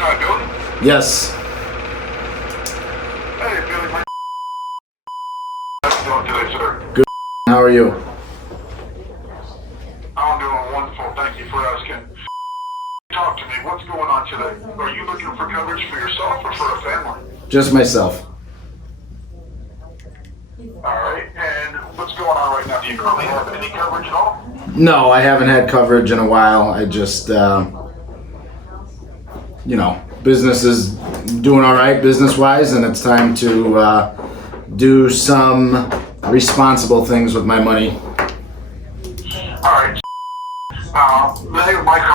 Hi, Billy. Yes. Hey, Billy. How you doing today, sir? Good. How are you? I'm doing wonderful. Thank you for asking. Talk to me. What's going on today? Are you looking for coverage for yourself or for a family? Just myself. All right. And what's going on right now? Do you currently have any coverage at all? No, I haven't had coverage in a while. I just, business is doing all right business-wise, and it's time to do some responsible things with my money. All right. The name of my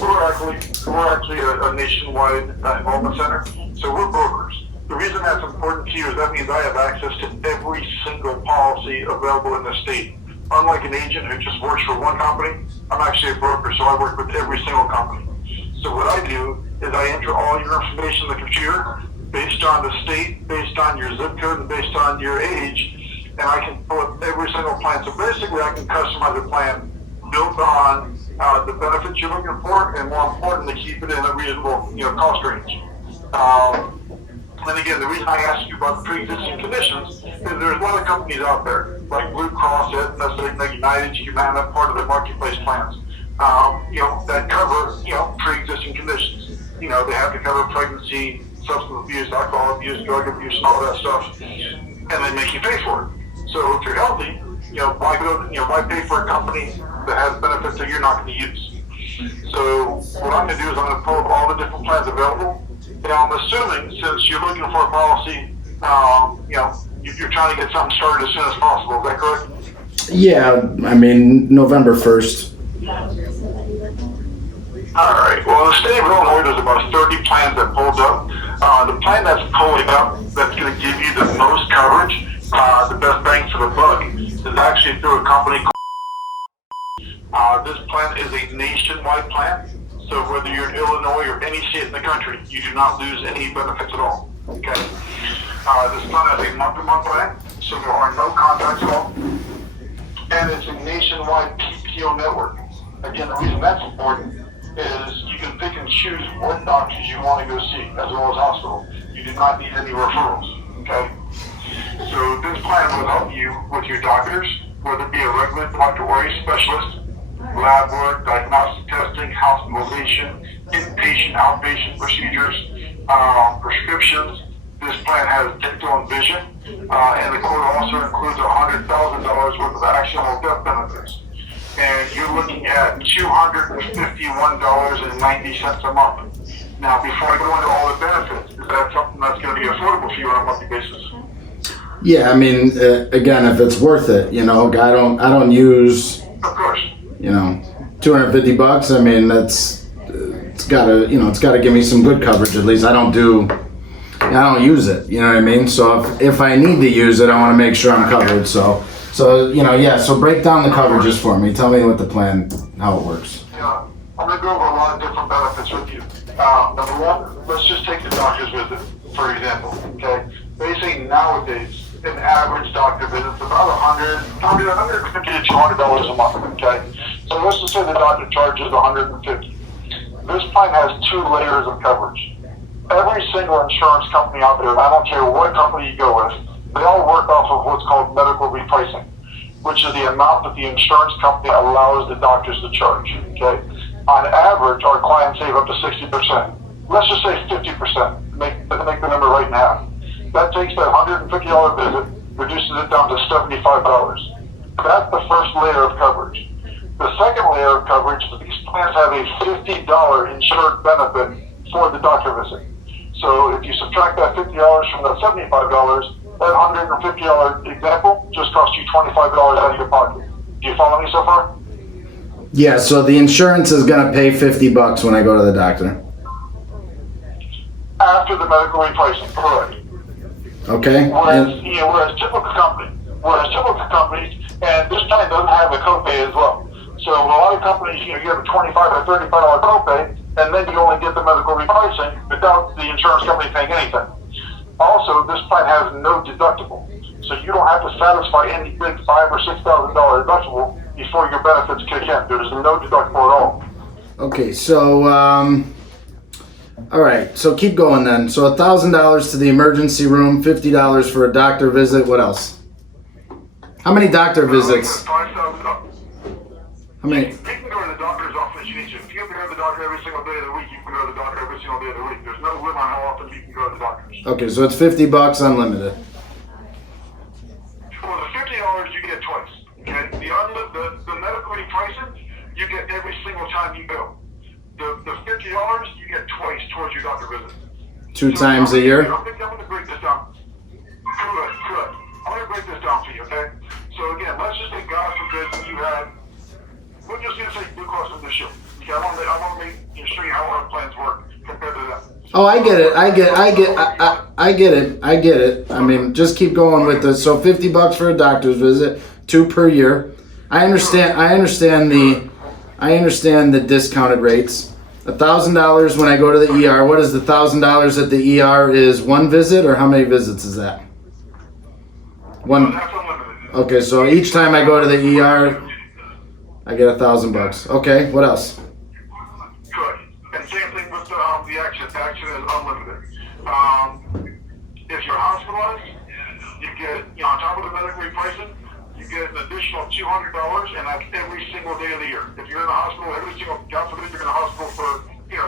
company, we're actually a nationwide enrollment center, so we're brokers. The reason that's important to you is that means I have access to every single policy available in the state. Unlike an agent who just works for one company, I'm actually a broker, so I work with every single company. So what I do is I enter all your information in the computer based on the state, based on your zip code, and based on your age, and I can pull up every single plan. So basically I can customize a plan built on the benefits you're looking for, and more importantly, keep it in a reasonable cost range. And again, the reason I ask you about the pre-existing conditions is there's a lot of companies out there, like Blue Cross, Aetna, United, Humana, part of the marketplace plans, that cover, pre-existing conditions. They have to cover pregnancy, substance abuse, alcohol abuse, drug abuse, and all that stuff, and they make you pay for it. So if you're healthy, why pay for a company that has benefits that you're not going to use? So what I'm going to do is I'm going to pull up all the different plans available. And I'm assuming, since you're looking for a policy, you're trying to get something started as soon as possible. Is that correct? Yeah, I mean, November 1st. All right. Well, in the state of Illinois, there's about 30 plans that pulled up. The plan that's pulling up that's going to give you the most coverage, the best bang for the buck, is actually through a company called this plan is a nationwide plan. So whether you're in Illinois or any state in the country, you do not lose any benefits at all. Okay. This plan is a month-to-month plan, so there are no contracts at all. And it's a nationwide PPO network. Again, the reason that's important is you can pick and choose what doctors you want to go see, as well as hospital. You do not need any referrals. Okay. So this plan will help you with your doctors, whether it be a regular doctor or a specialist, lab work, diagnostic testing, hospitalization, inpatient, outpatient procedures, prescriptions. This plan has dental and vision, and the quote also includes $100,000 worth of actionable death benefits. And you're looking at $251.90 a month. Now, before I go into all the benefits, is that something that's going to be affordable for you on a monthly basis? Yeah, I mean, again, if it's worth it, I don't use. Of course. $250. I mean, it's gotta give me some good coverage at least. I don't use it. You know what I mean? So if I need to use it, I want to make sure I'm covered. So So break down the coverages for me. Tell me what the plan, how it works. Yeah, I'm going to go over a lot of different benefits with you. Number one, let's just take the doctor's visit, for example, okay? They say nowadays, an average doctor visit is about $150 to $200 a month, okay? So let's just say the doctor charges $150. This plan has 2 layers of coverage. Every single insurance company out there, I don't care what company you go with, they all work off of what's called medical repricing, which is the amount that the insurance company allows the doctors to charge, okay? On average, our clients save up to 60%. Let's just say 50%, make the number right in half. That takes that $150 visit, reduces it down to $75. That's the first layer of coverage. The second layer of coverage, these plans have a $50 insured benefit for the doctor visit. So if you subtract that $50 from that $75, that $150 example just costs you $25 out of your pocket. Do you follow me so far? Yeah, so the insurance is going to pay $50 when I go to the doctor. After the medical repricing, correct. Okay. Whereas typical companies, and this plan doesn't have a copay as well. So a lot of companies, you have a $25 or $35 copay, and then you only get the medical repricing without the insurance company paying anything. Also, this plan has no deductible, so you don't have to satisfy any big $5,000 or $6,000 deductible before your benefits kick in. There's no deductible at all. Okay, so all right, so keep going then. So $1,000 to the emergency room, $50 for a doctor visit. What else? How many doctor visits? $5,000. How many? You can go to the doctor's office you need to. If you have to go to the doctor every single day of the week, you can go to the doctor every single day of the week. There's no limit on how often you can go to the doctor's. Okay, so it's $50 unlimited. For the $50 you get twice. Okay, the medical pricing you get every single time you go. The $50 you get twice towards your doctor visit. Two times a year? I'm going to break this down. Correct. I'm going to break this down for you, okay? So again, let's just say God forbid you had, we're just going to say Blue Cross and Blue Shield. Okay, I want to show you how our plans work compared to them. Oh, I get it. I get it. I mean, just keep going with this. So $50 for a doctor's visit, 2 per year. I understand the discounted rates. $1,000 when I go to the ER. What is the $1,000 at the ER? Is one visit, or how many visits is that? One. That's unlimited. Okay, so each time I go to the ER, I get $1,000. Okay, what else? Good. And same thing with the action. Action is unlimited. If you're hospitalized, you get, on top of the medical pricing, you get an additional $200, and that's every single day of the year. If you're in the hospital, God forbid you're in the hospital for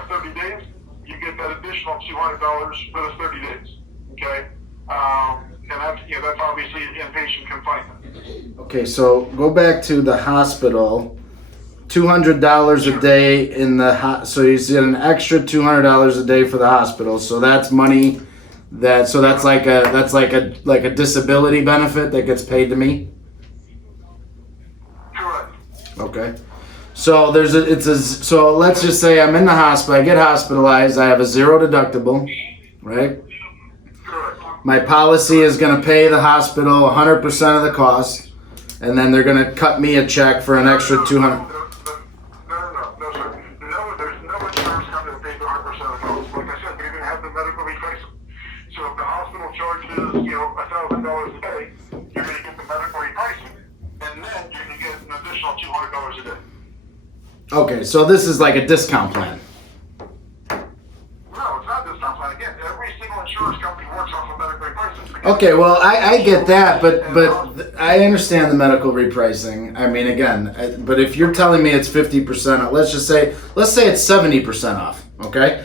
30 days, you get that additional $200 for the 30 days. Okay, and that's obviously inpatient confinement. Okay, so go back to the hospital. $200 a day in the so you get an extra $200 a day for the hospital. So that's money that's like a disability benefit that gets paid to me. Correct. Okay. So so let's just say I'm in the hospital, I get hospitalized, I have a 0 deductible, right? Correct. My policy is going to pay the hospital 100% of the cost, and then they're going to cut me a check for an extra $200. No, sir. No, there's no insurance company that pays 100% of the cost. Like I said, they're going to have the medical replacement. So if the hospital charges, $1,000 a day, you're going to get the medical replacement, and then you're going to get an additional $200 a day. Okay, so this is like a discount plan. No, it's not discount plan. Again, every single insurance company works off of medical replacement. Okay, well, I get that, but I understand the medical repricing. I mean, again, but if you're telling me it's 50% off, let's say it's 70% off, okay?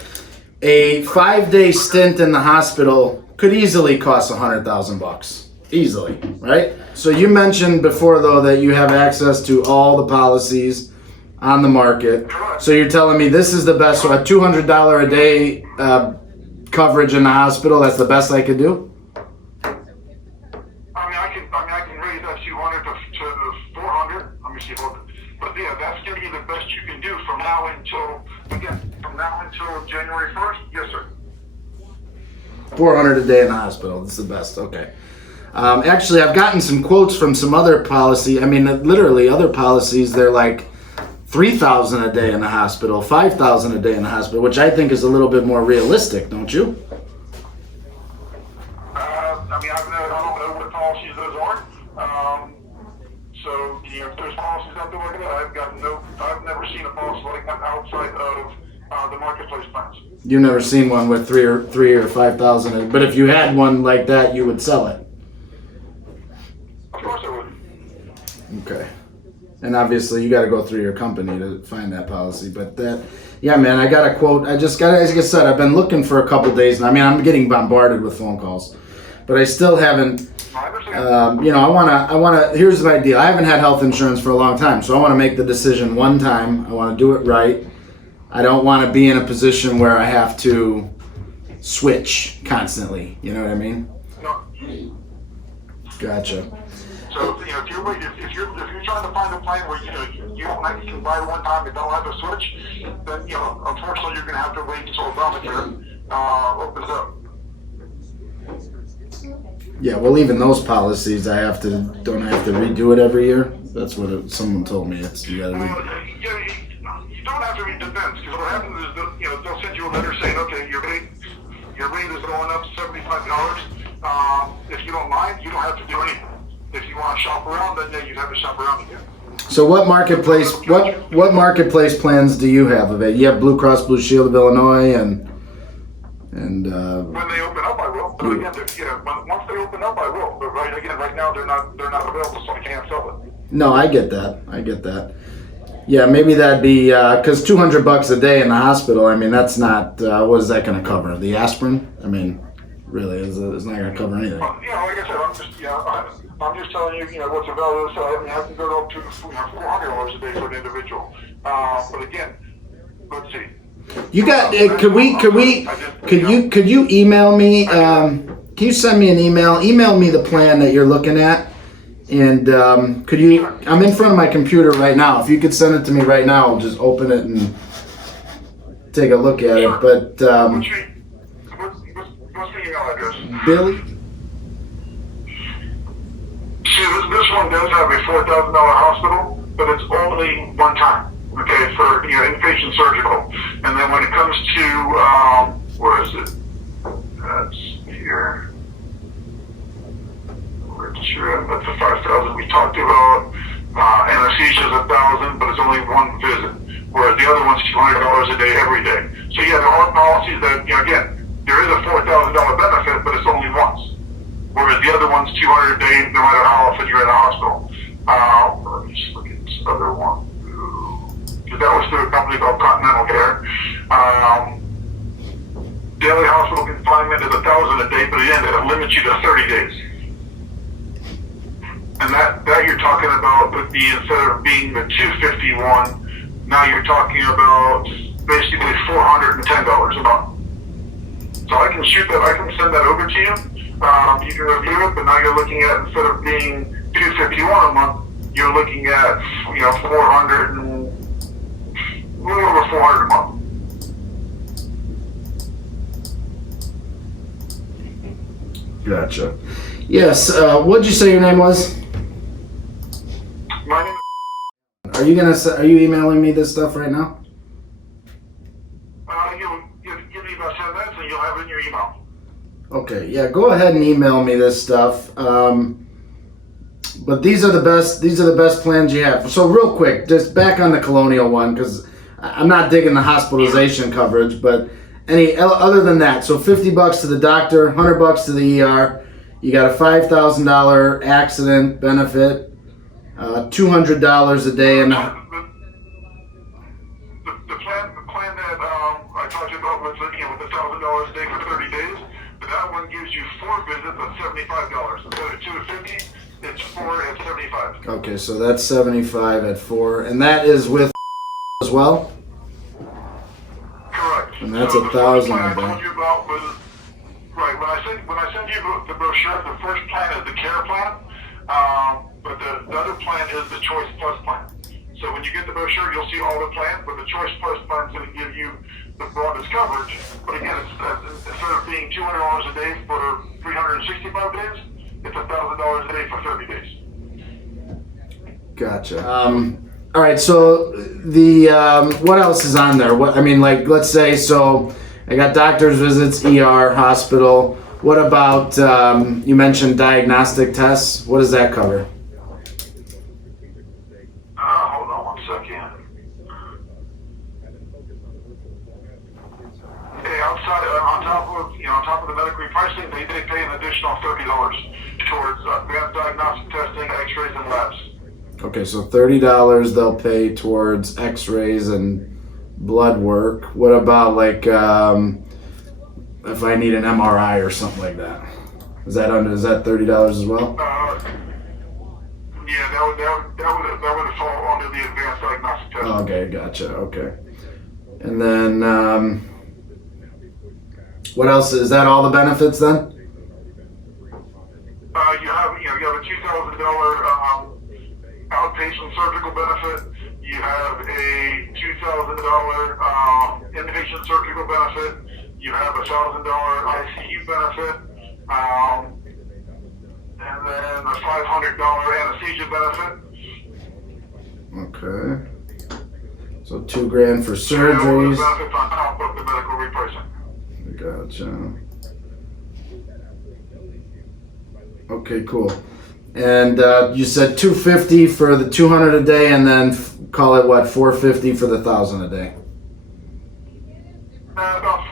A 5-day stint in the hospital could easily cost $100,000, easily, right? So you mentioned before, though, that you have access to all the policies on the market. So you're telling me this is the best, so a $200 a day coverage in the hospital, that's the best I could do? I can raise that 200 to 400. Let me see, hold it. But yeah, that's going to be the best you can do from now until January 1st. Yes, sir. 400 a day in the hospital. That's the best. Okay. Actually, I've gotten some quotes from some other policy. I mean, literally other policies. They're like $3,000 a day in the hospital, $5,000 a day in the hospital, which I think is a little bit more realistic, don't you? I don't know what policies those are. So if there's policies out there like that, I've never seen a policy like that outside of the marketplace plans. You've never seen one with three or 5,000, but if you had one like that, you would sell it. Of course I would. Okay. And obviously, you got to go through your company to find that policy. But yeah, man, I got a quote. As I said, I've been looking for a couple days now. I mean, I'm getting bombarded with phone calls, but I still haven't. I wanna. Here's my deal. I haven't had health insurance for a long time, so I want to make the decision one time. I want to do it right. I don't want to be in a position where I have to switch constantly. You know what I mean? No. Gotcha. So if you're trying to find a plan where you can buy one time and don't have to switch, then unfortunately you're going to have to wait until Obamacare opens up. Yeah, well, even those policies, don't I have to redo it every year? That's what someone told me. You got to you don't have to read depends, because what happens is they'll send you a letter saying, okay, your rate is going up $75. If you don't mind, you don't have to do anything. If you want to shop around, then you'd have to shop around again. So what marketplace plans do you have of it? You have Blue Cross Blue Shield of Illinois and When they open up, I will. But again, once they open up, I will. But right now they're not available, so I can't sell it. no, I get that. Yeah, maybe that'd be because $200 a day in the hospital. I mean, that's not what is that going to cover? The aspirin? I mean, really, it's not going to cover anything. Like I said, I'm just telling you, what's available. So I can go up to $400 a day for an individual. But again, let's see. You got? Could you email me? Can you send me an email? Email me the plan that you're looking at, and could you? I'm in front of my computer right now. If you could send it to me right now, I'll just open it and take a look at it. But What's the email address? Billy. See, this one does have a $4,000 hospital, but it's only one time. Okay, for inpatient surgical, and then when it comes to where is it? That's here. That's the 5,000 we talked about. Anesthesia is 1,000, but it's only one visit, whereas the other one's $200 a day every day. So there are policies that again, there is a $4,000 benefit, but it's only once, whereas the other one's $200 a day, no matter how often you're in the hospital. Let me just look at this other one. Because that was through a company called Continental Care. Daily hospital confinement is $1,000 a day, but again, it limits you to 30 days. And that you're talking about would be, instead of being the $251, now you're talking about basically $410 a month. So I can send that over to you. You can review it, but now you're looking at, instead of being $251 a month, you're looking at 400 and a little over $400 a month. Gotcha. Yes. What'd you say your name was? My name Are you emailing me this stuff right now? give me about 10 minutes and you'll have it in your email. Okay. Yeah. Go ahead and email me this stuff. But these are the best plans you have. So real quick, just back on the Colonial one, because I'm not digging the hospitalization coverage, but any other than that. So $50 to the doctor, $100 to the ER. You got a $5,000 accident benefit, $200 a day, and The plan that I talked to you about was with $1,000 a day for 30 days. But that one gives you 4 visits at $75 instead of 2 at 50. It's 4 at 75. Okay, so that's 75 at 4, and that is with as well. Correct. And that's so $1,000 the first plan I told you about was right when I send you the brochure. The first plan is the care plan, but the other plan is the Choice Plus plan. So when you get the brochure, you'll see all the plans, but the Choice Plus plan is going to give you the broadest coverage. But again, instead of being $200 a day for 365 days, it's $1,000 a day for 30 days. Gotcha. All right. So the what else is on there? Let's say so. I got doctor's visits, ER, hospital. What about you mentioned diagnostic tests? What does that cover? Hold on 1 second. Hey, outside on top of the medical repricing, they pay an additional $30 towards advanced diagnostic testing, X-rays, and labs. Okay, so $30 they'll pay towards X-rays and blood work. What about if I need an MRI or something like that? Is that $30 as well? Yeah, that would fall under the advanced diagnostic testing. Okay, gotcha. Okay, and then what else? Is that all the benefits then? You have a $2,000 outpatient surgical benefit. You have a $2,000 inpatient surgical benefit. You have a $1,000 ICU benefit, and then a $500 anesthesia benefit. Okay. So $2,000 for So all the surgeries. benefits on top of the medical repricing. Gotcha. Okay, cool. And you said 250 for the 200 a day, and then call it what, 450 for the 1,000 a day. About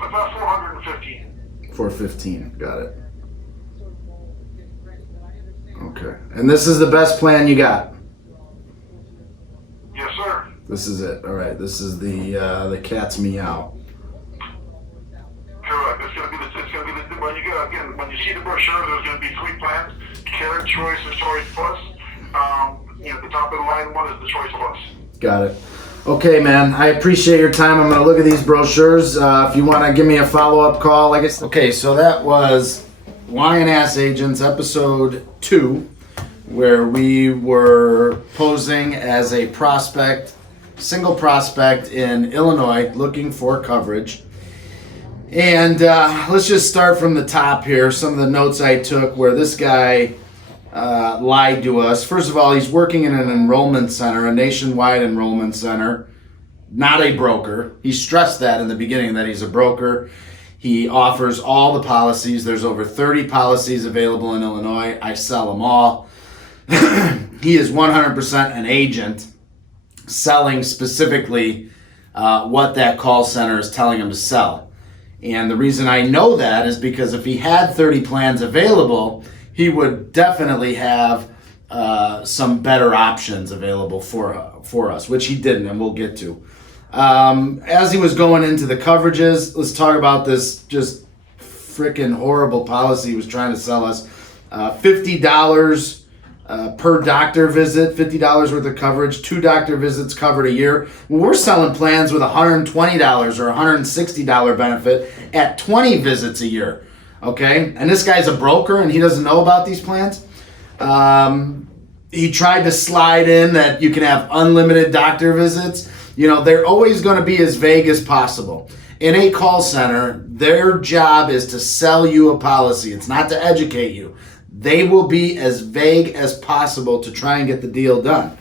415. 415, got it. Okay, and this is the best plan you got. Yes, sir. This is it. All right, this is the cat's meow. Correct. It's gonna be when you get again when you see the brochure, there's gonna be 3 plans: Care, Choice, and Choice Plus. The top of the line one is the Choice Plus. Got it. Okay, man. I appreciate your time. I'm gonna look at these brochures. If you want to give me a follow-up call, like I said. Okay, so that was Lion Ass Agents episode 2, where we were posing as a single prospect in Illinois, looking for coverage. And let's just start from the top here. Some of the notes I took where this guy lied to us. First of all, he's working in an enrollment center, a nationwide enrollment center, not a broker. He stressed that in the beginning, that he's a broker. He offers all the policies. There's over 30 policies available in Illinois. I sell them all. He is 100% an agent, selling specifically what that call center is telling him to sell. And the reason I know that is because if he had 30 plans available, he would definitely have some better options available for us, which he didn't, and we'll get to. As he was going into the coverages, let's talk about this just freaking horrible policy he was trying to sell us. $50 per doctor visit, $50 worth of coverage, 2 doctor visits covered a year. Well, we're selling plans with $120 or $160 benefit at 20 visits a year. Okay? And this guy's a broker and he doesn't know about these plans. He tried to slide in that you can have unlimited doctor visits. They're always going to be as vague as possible. In a call center, their job is to sell you a policy. It's not to educate you. They will be as vague as possible to try and get the deal done.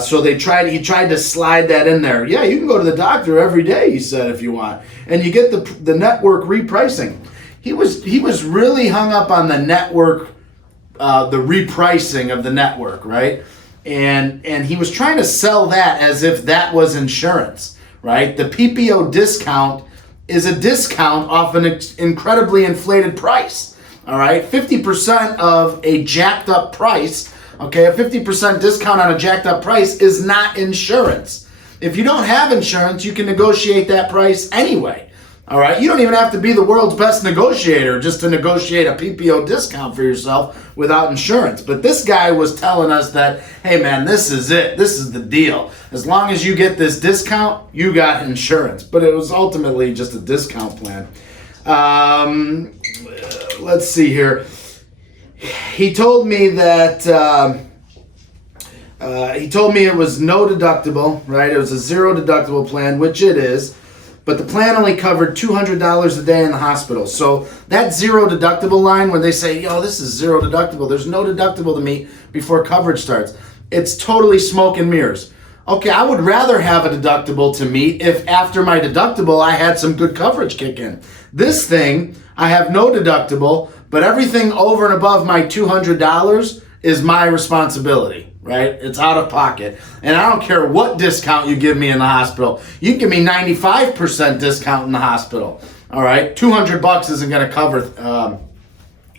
So he tried to slide that in there. Yeah, you can go to the doctor every day, he said, if you want. And you get the network repricing. He was really hung up on the network, the repricing of the network, right? And he was trying to sell that as if that was insurance, right? The PPO discount is a discount off an incredibly inflated price. All right, 50% of a jacked up price, okay, a 50% discount on a jacked up price is not insurance. If you don't have insurance, you can negotiate that price anyway. All right, you don't even have to be the world's best negotiator just to negotiate a PPO discount for yourself without insurance. But this guy was telling us that, hey man, this is it. This is the deal. As long as you get this discount, you got insurance. But it was ultimately just a discount plan. Let's see here. He told me that it was no deductible, right? It was a 0 deductible plan, which it is, but the plan only covered $200 a day in the hospital. So that 0 deductible line, when they say, yo, this is 0 deductible, there's no deductible to meet before coverage starts. It's totally smoke and mirrors. Okay, I would rather have a deductible to meet if after my deductible I had some good coverage kick in. This thing, I have no deductible, but everything over and above my $200 is my responsibility, right? It's out of pocket. And I don't care what discount you give me in the hospital. You can give me 95% discount in the hospital, all right? $200 isn't going to cover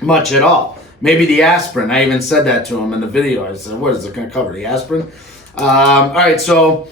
much at all. Maybe the aspirin. I even said that to him in the video. I said, what is it going to cover, the aspirin? All right, so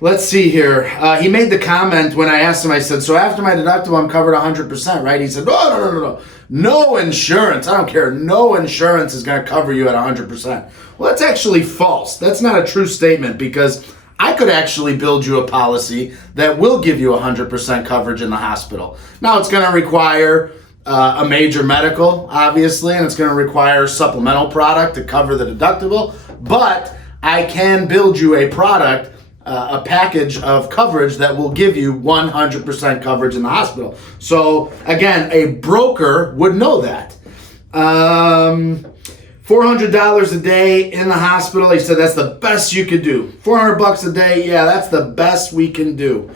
let's see here. He made the comment when I asked him, I said, so after my deductible, I'm covered 100%, right? He said, no. No insurance. I don't care. No insurance is going to cover you at 100%. Well, that's actually false. That's not a true statement because I could actually build you a policy that will give you 100% coverage in the hospital. Now, it's going to require a major medical, obviously, and it's going to require supplemental product to cover the deductible, but I can build you a product, a package of coverage that will give you 100% coverage in the hospital. So again, a broker would know that. $400 a day in the hospital. He said that's the best you could do. $400 a day. Yeah, that's the best we can do.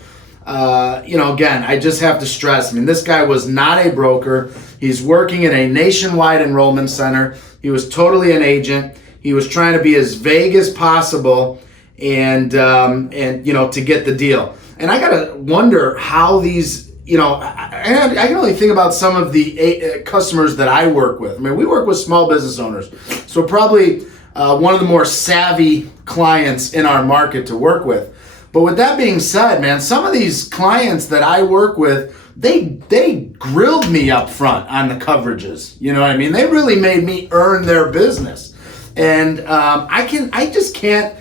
Again, I just have to stress, this guy was not a broker. He's working in a nationwide enrollment center. He was totally an agent. He was trying to be as vague as possible, and to get the deal. And I gotta wonder how these, I can only think about some of the customers that I work with. I mean, we work with small business owners, so probably one of the more savvy clients in our market to work with. But with that being said, man, some of these clients that I work with, they grilled me up front on the coverages. You know what I mean? They really made me earn their business. And I just can't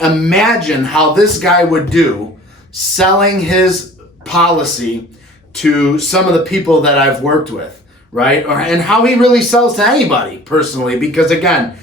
imagine how this guy would do selling his policy to some of the people that I've worked with, right? And how he really sells to anybody personally, because again,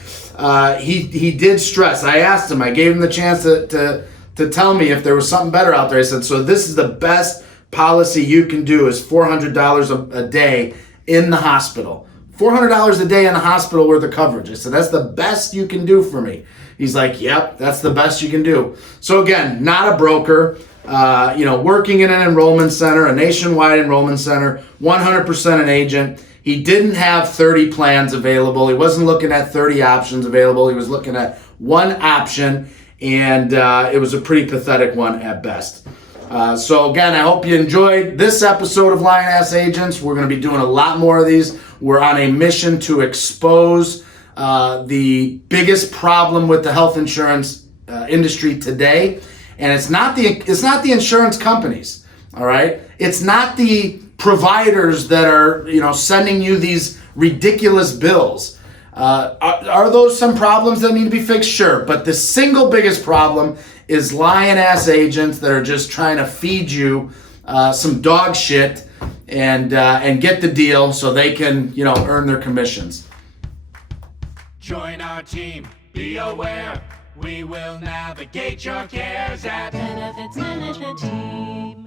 he did stress. I asked him, I gave him the chance to tell me if there was something better out there. I said, so this is the best policy you can do is $400 a day in the hospital. $400 a day in the hospital worth of coverage. I said, that's the best you can do for me. He's like, yep, that's the best you can do. So again, not a broker, working in an enrollment center, a nationwide enrollment center, 100% an agent. He didn't have 30 plans available. He wasn't looking at 30 options available. He was looking at one option, and it was a pretty pathetic one at best. So again, I hope you enjoyed this episode of Lioness Agents. We're going to be doing a lot more of these. We're on a mission to expose the biggest problem with the health insurance industry today, and it's not the insurance companies. All right, it's not the providers that are sending you these ridiculous bills. Are those some problems that need to be fixed? Sure, but the single biggest problem is lion-ass agents that are just trying to feed you some dog shit and get the deal so they can earn their commissions. Join our team, be aware, we will navigate your cares at Benefits Management Team.